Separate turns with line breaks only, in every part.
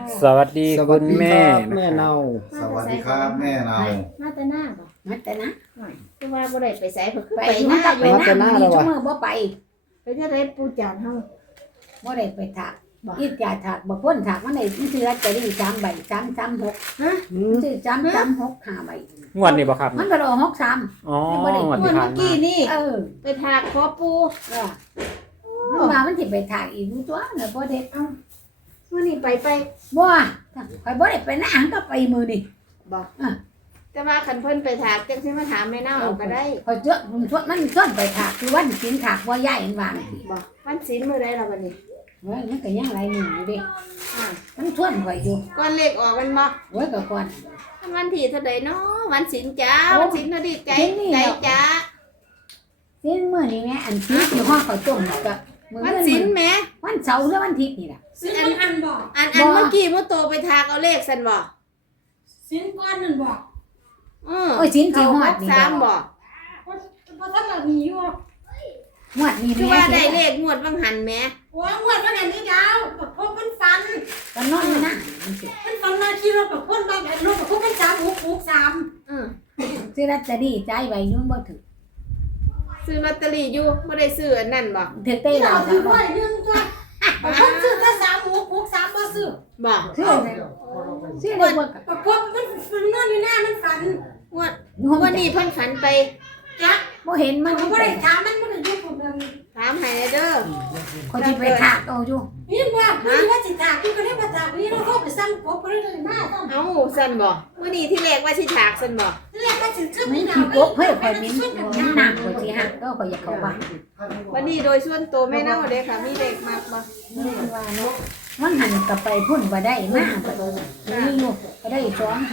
สวัสดีคุณแม่
แม่เนา
สวัสดีครับแม่เนา
มาแต่หน้าบ่
มาแต่นะ
คือว่าบ่ได้ไปไสเพิ่นคือ
ไป
ไปห
มัน
น้า
ก็
อ
ไป
ยู่
หน้ามีชั่วโมงบ่ไป
ไปเที่ยวไรปูจานเฮา
บ่ได้ไปถากอีกจ่าถากบ่พ้นถากมันได้ซื้อลอตเตอรี่3ใบ336
ฮะ
ซื้อ336 5ใบ
งวดนี้บ่ครับ
มันก็ออก63
อ๋อ
บ่ได้
งวด
เมื่
ที่
อ
ผ่านมา
กี้นี่ ไปถากขอปู
มันมามันสิไปถากอีกอยู่ตัวน่ะบ่ได้
มื้อนี้ไป
บ่ข่อยบ่ได้ไปนะหังก็ไปมื้อนี่
บ่แต่ว่าคันเพิ่นไปถากจังสิมาถามแม่เน่าเอาก็ได้
ข่อยเจอมันชวนไปถากคือวันศีลถากบ่ย้ายอันวางสิ
บ่วันศีลมื้อใดล่ะบัดนี้
เฮ้ยมันก็ยังหลายมื้ออยู่เด้
อ่า
มันชวนข่อยอยู่
ก่อนเลขออกมันบ่
โอ้ยก็ก่อน
วันที่เท่าใดเนาะวันศีลจ้า
โอ้
วันศีลเท่าดีใจ
ศีลนี่
ใจ
เหรอ
จ้า
ศีลมื้อนี้แม่อันที่ห้องข้าวต้มน่ะก็มื้อ
วัน
อื่
ศีล
น
แหม่
วันเสาร์หรือวันอาทิตย์นี่ล่ะ
ซื้ออันบอก
อัน
บ่
เมื่อกี้มื้อโตไปถากเอาเลขซั่นบ่
สินก้อนนั่นบอก
โอ้ย
ศีลที่ฮอดนี่
3บ่
เพราะท่านเรามีอยู่
งวดนี้
คือ
แม่
ว่าได้เลขงวดวังหันแหม่
โอ้ยงวดวันนี้ดาวแบบพวกมันฟัน
ก็นอนอยู่นะมันสิ
มันฟันมาขี่รถแบบพวกมันแบบรถแบบพวกมัน3 6 6 3
อือ
ซื้อลอตเตอรี่จ่ายไว้ยุ่นบ่ถึก
ซื้อลอตเตอรี่อยู่บ่ได้ซื้ออันนั้นบ่
ถึกได้
ที่
แล้
เรา
ว
ถือ
บ่
ไว้เรื่องตัวแบบพวกซื้อแค่3 6 6 3บ่ซื้อ
บ่
ซื้อซื้อได้บ่
แบบพวกมันนอนอยู่หน้ามันฝัน
งวด
ยุ่ง
วันนี้เพิ่นฝันไป
จัก
บ่เห็นมัน
เขาไม่ได้ถามมันอยู่ผมเลย
ถามให้เด้อ
คนที่ไปถากเอาอยู่
นี่ว่าพี่ว่าจิตถากพี่ก็ได้มาถากพี่เราเข้าไปซ้ำกบก็ได้เลยมาต้อง
เอ้าซั่นบ่มื้อนี้ที่แรกว่าสิถากซั่นบ่
เรียกว่าจิตขึ้น
มัน
ไม่
สิ
ดาว
กบเฮ้ยข่อยมิ้นน้ำข่อยสิหักก็ข่อยอยากเข้าบ้าน
วันนี้โดยส่วนตัวแม่เนาเด้อค่ะมีเลขมากบ่
นี่ว่าเนาะมันหันกลับไปพุ่นบ่ได้มาบ่นี่อยู่ก็ได้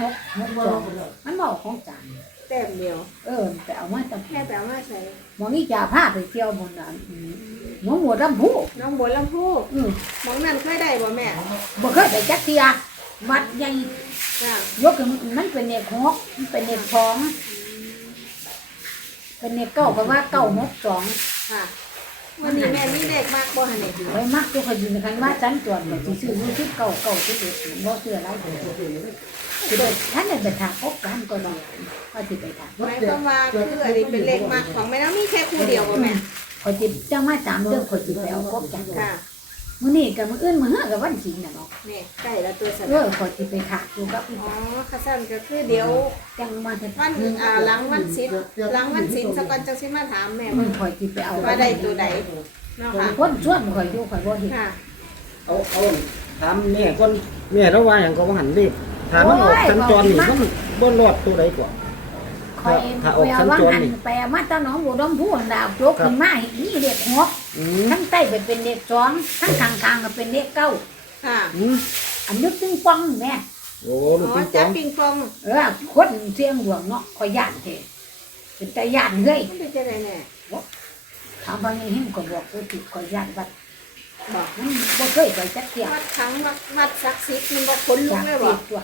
2662มันบอกของจาน
แต้มเดียว
ไปเอามาตั้ง
แค่ไปเอามาใส่
หมอนี่จะพาไปเที่ยวบนนั้นหนูหมวดลำพู
น้องบัวลำพูหมองนั้นเคยได้บ่แม่
บ่เคยไปจักเที่ยวัดใหญ่
จ้าย
กขึ้นมันเป็นเอกหกมันเป็นเอกสองเป็นเอกเก้าก็ว่าเก้าหกสอง
ค่ะวันนี้แม่มีเลขมากบ่หั่นนี่
ไว้มักตัวขยินกันว่าจันจวนก็สิซื้ออยู่ที่เก้าเก้าที่เด็ดบ่ซื้ออะไรสิเด็ดท่านได้ไปถากพบกันก็ได้ว่าสิไปถาก
หมายความว่าคืออันนี้เป็นเลขมากของแม่น้องมีแค่คู่เดียวบ่แม่
ขอยจิจังมา3เดือนขอยจิไปเอาพบกัน
ค่ะ
มื้อนี้กับมื้ออื่นมื้อเฮากับวันศีลน่ะเนาะ
นี่ใกล้แล้วตัวสั่น
ขอยสิไปถากอยู่กับ
อ๋อค่ะซั่นก็คือเดี๋ยว
จังมาเฮ็ด
วันหลังวันศิลหลังวันศิลสักวันจังสิมาถามแม่
มันข่อยสิไปเอา
ว่าได้ตัวใดเนาะค่ะ
คนชวนข่อยอยู่ข่อยบ่เห็น
ค่ะ
เอาถามแม่ก่อนแม่แล้วว่าหยังก็บ่หันดิถามมันออกสัญจรนี่มันบ่รอดตัวใดกว่า
ข่อย
ถ้าอ
ไป
อก
เอา
สัญ
ว่าง
จร
หัน
นี่
ไปเอามาตาหนองบัวดมพูนดาวโจกขึ้นมานี่เด็กหก
อืม
ทั้งใต้ไปเป็นเด็ก2ทั้งข้างๆก็เป็นเด็ก9
ค่ะ
อืม
อันนึกถึงปองแม่
โอ้ลูก
อ๋อ
ปิงป
จั
อบ ง
ปิงปอง
คนเสียงหลวงเนาะข่อยย่านแท้เป็นตาย่านเฮ้ย
มันเป็นจังได๋แน่
ถามว่านี่หิมก็บอกว่าติข่อยย่านวัด
บ่
มันบ่เคยไปจักเที่ย
วัดครั้งวัดศักดิ์สิทธิ์มันบ่ขนลุก
จาก
เลย
ปี
บ่
ตัว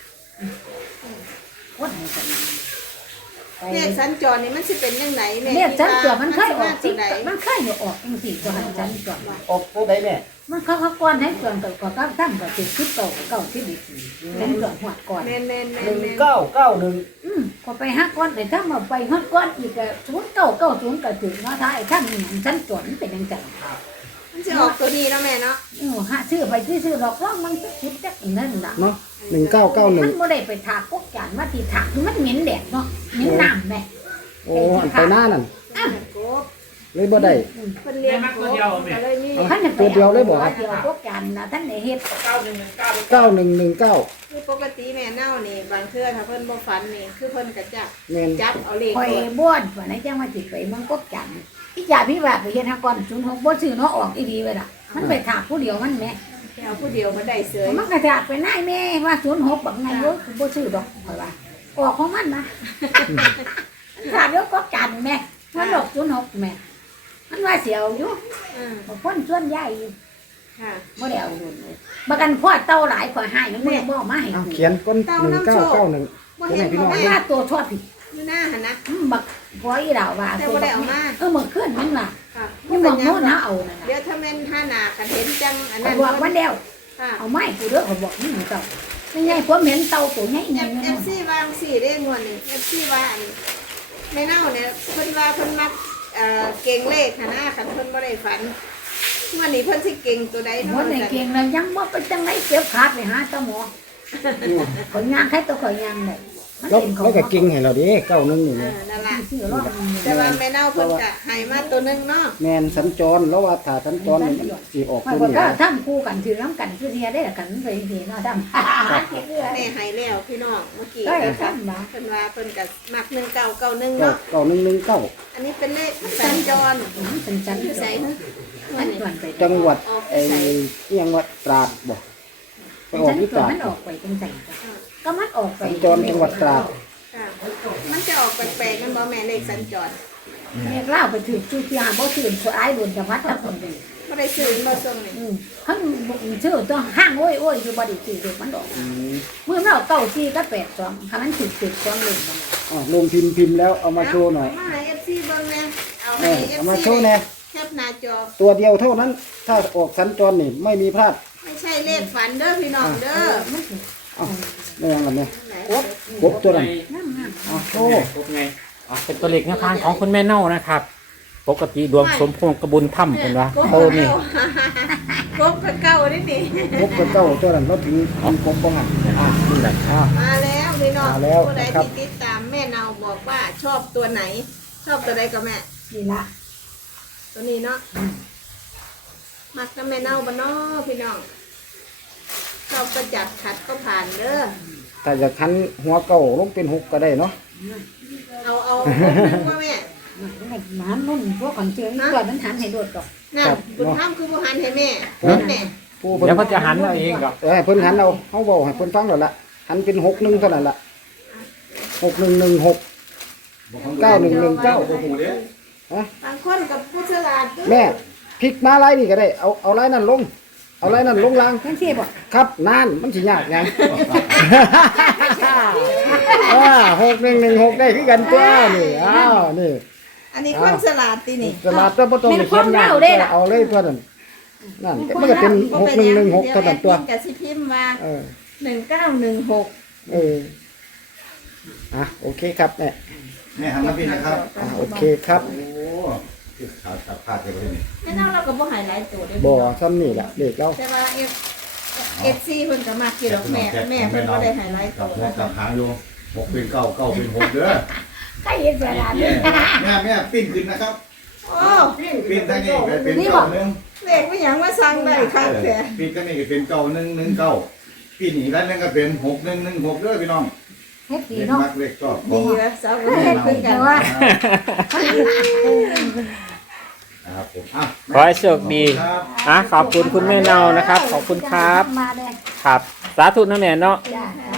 คนให้กันไป
เลขสัญจรนี่มันสิเป็นจังไดแม่
เรียกฉันตัวมันเคยออก
สิ
สิ
ใด
มันเคยอยู่ออกจังซี่ตัวหันฉันตัว
ออกตัวใดแม่
มันเขาก่อนให้ส่วนก็ตั้งก็ติดคิดเก่าเก่าที่ดิฉันส่วนหัวก่อน
แม่น
1991
พอไปห้าก้อนแต่ถ้ามาไปห้าก้อนอีก0990ก็ถึงเนาะถ้าไอ้ท่านนี่ฉันส่วนเป็นจังจัง
มันสิออกตัวนี้เนาะแม่เนาะ
หาซื้อไปซื้อหลอกล่องมันคิดจักนั่นน่ะ
เนาะ
มัน
1991
บ่ได้ไปถากพวกจานว่าที่ถากมันเหม็นแดดเนาะเหม็นน้ำแม่
โอ้อันไปหน้านั่น
โกบ
เลยบ่ได้
เพิ่นเรียนโกบก็เลยมี
ท่านตัวเดียวพวกจานนะท่านได้เฮ็ด
9119
คือปกติแม่เน่านี่บางเทื่อถ้าเพิ่นบ่ฝันนี่คือเพิ่นก็จับ
แม่น
จับเอาเลข
คอย
ตัว
บ้วนว่าไหนจังว่าสิไปมันก็จานพี่จ่าพี่ว่าไปเฮ็ดห้าก้อน06บ่ซื้อเนาะออกอีดีไว้ล่ะมันไปถากผู้เดียวมันแม่
แค่เอาผู้เดียวมันได้เสย
มันก็ถากไปนายแม่ว่า06บักไงเด้อบ่ซื้อดอกข่อยว่าออกของมันนะถากเดี๋ยวก็จานแม่มันดอก06แม่มันว่าเสียวอยู่
อือ
บ่พ้นส่วนใหญ่อยู่
ค่ะ
บ่ได้เอาโดนเลยบักกันพ่อเต้าหลายข่อยให้มันบ่ได้บ่มาให้
เอาเขียนก้น1991
บ่เห็นบ่
มัน
แม่
ว่าตัวชอบผิด
อยู่หน้าหั่นนะ
บักพออีดาวว่า
แต่บ่ได้เอามา
เมื่อคืนมันว่า
ค่ะ
มันบอกโน่นนะเอานั่น
เดี๋
น่ะ
ยวถ้าแม่นห้าหน้ากันเห็นจังอันนั้น
บอกวันเดียว
คค่ะ
เอาไม้กูเด้อเขาบอกนี่เต่าไม่ใช่ผมเห็นเต่าตัวใหญ่ใหญ่
เอฟซีวางสี่ได้งวดนี่เอฟซีว่าอันแม่เน่าเนี่ยเพิ่นว่าเพิ่นมักเก่งเลขค่ะนะคันเพิ่นบ่ได้ฝันงวดนี้เพิ่นสิเก่งตัวใด
หม
เนาะ
ดในเก่งเลยยังบ่ไปจังไรเจ็บขาไปหาตาหมอขอยย่างใครตัวขอยย่างได้มัน
แล้ว
เป็นของ
แล้วก็กิ่งให้เราดิเก้าหนึงนี่
นั่นล่ะ
ชื่อรอด
แต่ว่าแม่เน่าเพิ่นก็ให้มาตัวหนึงเนาะ
แม่นสัญจรแล้วว่าถ้าสัญจรนี่มันสิออก
มัน
ตัว
ก็
นี้
ก็ทำคู่กันถือน้ำกันคือเทียได้กันไปทีเนาะทำ
แม่ให้แล้วพี่น้องเมื่อกี้
ก็
นะ
ทำมา
เพิ่นว่าเพิ่นก็มัก1991
เก้า
เนาะ
เก้าหนึ่งหนึ่งเก้า
อันนี้เป็นเลขสัญจร
เป็นจันทร์
อยู่ไสนะ
มันส่วนไป
จังหวัดไอ้เอียงวัดตราดบ่ไปออก
จันท
ที่
ร์
ตราด
มันออกไปเป็นใส่ก็มันออกไป
สัญจรจังหวัดตราด
ค่ะมันจะออกแปลกๆนั่นบ่แม่เลขสัญจร
แม่เล่าไปถือจุดยาบ่ถือสายโดนจังหวัดละคนเลย
บ่ได้ซื้อบ่ส่งนี่
เขาชื่อตัวห้างโอ้ยอยู่บ่ได้ถือเด็กมันออกมือเราเก้าซี่ก็82ค่ะมันถือ2เลย
อ๋อลงพิมพ์แล้วเอามาโชว์หน่อย
มาให้ FC เบิ่งแน่เอา
เอ
ให้
อ
FC
เอามาโชว์แน่
แคปหน้าจอ
ตัวเดียวเท่านั้น ถ้าออกสัญจรนี่ไม่มีพลาด
ไม่ใช่เลขฝันเด้อพี่น้องเด้อ
ไม่ยังกันเนี่ย
ไหน
ครบตัวนั้น
นั่น
อ๋อโช
โอ้
ว์
ครบไงอ๋อเป็นตัวเลขแนวทางของคุณแม่เน่านะครับ ปกติดวงสมพงษ์กระบุญถ้ำเป็นวะ
กบ
เออนี่
กบกับเก่านี่นี่
ครบกับเจ้าตัวนั้นเราถึงครบบ้างอ่ะ
อ่ะนี่แหละอ่ะ
มาแล้วพี่น้อง
มาแล้ว
ผู้ใด
นะครับ
ที่ติดตามแม่เนาบอกว่าชอบตัวไหน ชอบตัวใดก็แม่
นี่ละ
ตัวนี้เนาะมักกับแม่เนาบ่เนาะพี่น้องชอบก็จัดขัดก็ผ่านเด้อ
ถ้าจะคันหัวเก่าลงเป็นหกก็ได้เนาะ
เอาว่าแม่
หมานุ่นพวกของเชื่อนี่ก่อนมันหันให้โดดดอก
นั่นบุญธรรมคือบุหันให้แม่แม่
ผู้
เดี๋ยวเขาจะหันเอาเองกับ
ให้เพิ่นหันเอาเฮาเว้าให้เพิ่นฟังแล้วล่ะหันเป็น61เท่านั้นล่ะ6116
บางคนกับผู้ฉลาดเด้อ
แม่พลิกมาไล่นี่ก็ได้เอาไล่นั่นลงเอาไล่นั่นลงล่าง
ทั้งที่บอก
ครับนั่นมันสิยากไง6116ได้คือกันตัวนี่อ้าวนี่
อันนี้คนฉลาดตีนี่
สมาร์ทบ่ต้องไปเขียนยากเอาเลยตัวนั้นนั่นมันก็เป็น6116เท่านั้นตัว
เดี๋ยแอดมินกับสิพิมพ์ว่า
เออ
1916
เออโอเคครับแม่
แม่หันมาพี่นะครับ
โอเคครับ
โอ้คือขาดตัดพลาดไปเลยนี่
แม่เนาเราก็บ่ใหายหลายตัวเด้อ
บ่ซ้ำนี่ล่ะเด็กเรา
แต่ว่าFC เพิ่นก็มักอยู่ดอกแม่เพิ่นบ่ได้ใหายหลาย
กั
ตั
บ
ว
หัวกับหางอยู่หกเป็นเก้าเก้าเป็นหกเด้อ
ใครเห็นเวลานี้
แม่ปิ้นขึ้นนะครับ
โอ้
ปิ้นทางนี้ก็เป็นเก้าหนึ่ง
เลขบ่หยังว่าสั่งได้คักแท้
ปิ้นทางนี้ก็เป็นเก้าหนึ่งหนึ่งเก้าปิ้นอีกด้านนึงก็เป็น6116เด้อพี่น้อง
เฮ็ดดี
เล็ก
เนาะ
มักเล็กชอบ
ดีว่าสาวเฮ็ดคือกัน
ว่า
ครับผม
ขอให้โชคดี
ครับ
ขอบคุณคุณแม่เน่านะครับ ขอบคุณครับ
มาเลย
ครับ สาธุนะแม่เนาะ
จ้า